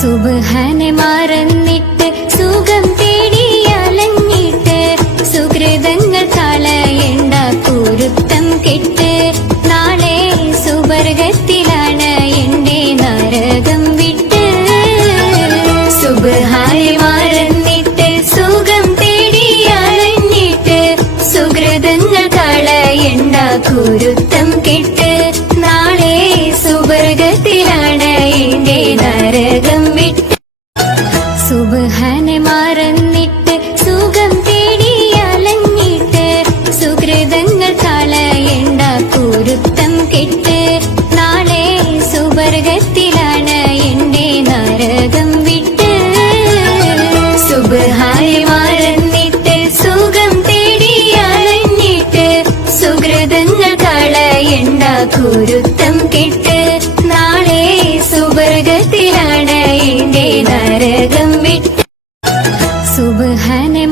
സുബ്ഹാനെ മറന്നിട്ട് സുഖം തേടി അലഞ്ഞിട്ട് സുകൃതങ്ങൾ കളയണ്ട കുരുത്തം കെട്ട് നാളെ സുവർഗത്തിലാണ് എന്റെ നരകം വിട്ട്. സുബ്ഹാനെ മറന്നിട്ട് സുഖം തേടി അലഞ്ഞിട്ട് സുകൃതങ്ങൾ കളയണ്ട കുരുത്തം കെട്ട് നാളെ സുവർഗത്തിലാണ് എന്റെ നരകം വിട്ട്. സുബ്ഹാനെ മറന്നിട്ട് സുഖം തേടി അലഞ്ഞിട്ട് സുകൃതങ്ങൾ കളയണ്ട കുരുത്തം കെട്ട് നാളെ സുവർഗത്തിലാണ് എന്റെ നരകം വിട്ട്. സുബ്ഹാനെ മറന്നിട്ട് സുഖം തേടി അലഞ്ഞിട്ട് സുകൃതങ്ങൾ കളയണ്ട കുരുത്തം കെട്ട് നാളെ സുവർഗത്തിലാണ് എന്റെ നരകം വിട്ട്. സുബ്ഹാനെ